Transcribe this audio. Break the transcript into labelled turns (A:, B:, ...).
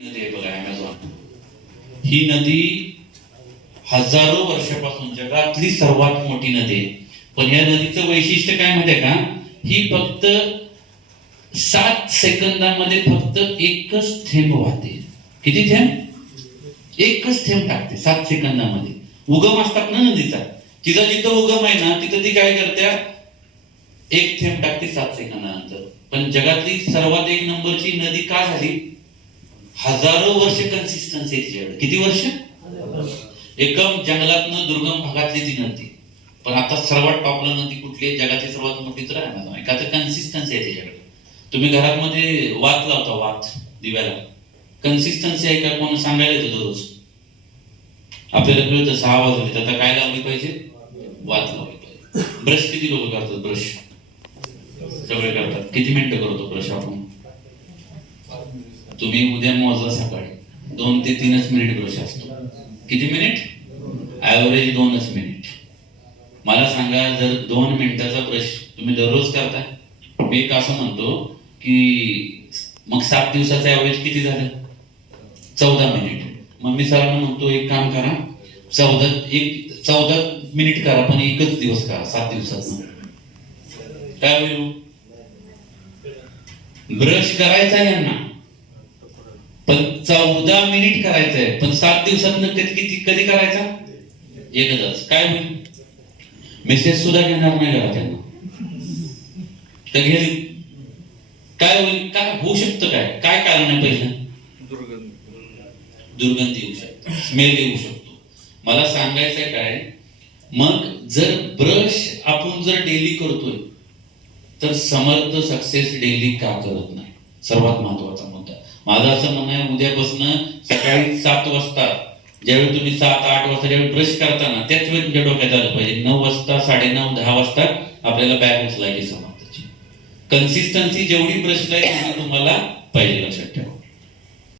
A: नदी आहे बघा अमेझॉन ही नदी हजारो वर्षापासून जगातली सर्वात मोठी नदी आहे. पण या नदीचं वैशिष्ट्य काय माहिती का? ही फक्त सात सेकंदामध्ये फक्त एकच थेंब वाहते. किती थेंब? एकच थेंब टाकते सात सेकंदामध्ये. उगम असतात ना नदीचा. तिचा जिथं उगम आहे ना तिथं ती काय करत्या? एक थेंब टाकते सात सेकंदानंतर. पण जगातली सर्वात एक नंबरची नदी का झाली? हजारो वर्ष कन्सिस्टन्सी तिच्याकडे. किती वर्ष? एकदम जंगलातनं दुर्गम भागातली ती नदी. पण आता सर्वात टॉपला नदी कुठली आहे? जगातली सर्वात मोठी तर आहे का तर कन्सिस्टन्सी आहे त्याच्याकडे तुम्ही घरामध्ये वात लावता वात दिव्याला. कन्सिस्टन्सी आहे का? कोण सांगायला येतो दररोज? आपल्याला कळतं सहा वाजले आता काय लावली पाहिजे? वात लावली पाहिजे. ब्रश किती लोक करतात? ब्रश सगळे करतात. किती मिनिटं करतो ब्रश आपण? तुम्ही उद्या मोजा सकाळी. दोन ते तीनच मिनिट ब्रश असतो. किती मिनिट ऍव्हरेज दोनच मिनिट मला सांगा जर दोन मिनिटाचा ब्रश तुम्ही दररोज करता? मी एक असं म्हणतो की मग सात दिवसाचा ऍव्हरेज किती झालं? चौदा मिनिट मग मी सरांना म्हणतो एक काम करा. चौदा एक चौदा मिनिट करा पण एकच दिवस करा सात दिवसात काय होईल ब्रश करायचा आहे यांना. पण चौदा मिनिट करायचं आहे पण सात दिवसात कधी किती कधी करायचा? एकदाच. काय होईल? मेसेज सुद्धा घेणार नाही का त्यांना तर घेईल काय होईल? काय होऊ शकतं काय? काय कारण आहे पहिलं दुर्गंधी. येऊ शकते. स्मेल येऊ शकतो. मला सांगायचंय काय? मग जर ब्रश आपण जर डेली करतोय तर समर्थ सक्सेस डेली का करत नाही? सर्वात महत्त्वाचा मुद्दा. माझं असं म्हणणं आहे उद्यापासून सकाळी सात वाजता ज्यावेळी तुम्ही सात आठ वाजता ज्यावेळी ब्रश करताना त्याच वेळी तुमच्या डोक्यात आलं पाहिजे. नऊ वाजता साडेनऊ दहा वाजता आपल्याला बॅग उचलायची समाजाची कन्सिस्टन्सी जेवढी ब्रशला आहे तुम्हाला पाहिजे लक्षात ठेवा.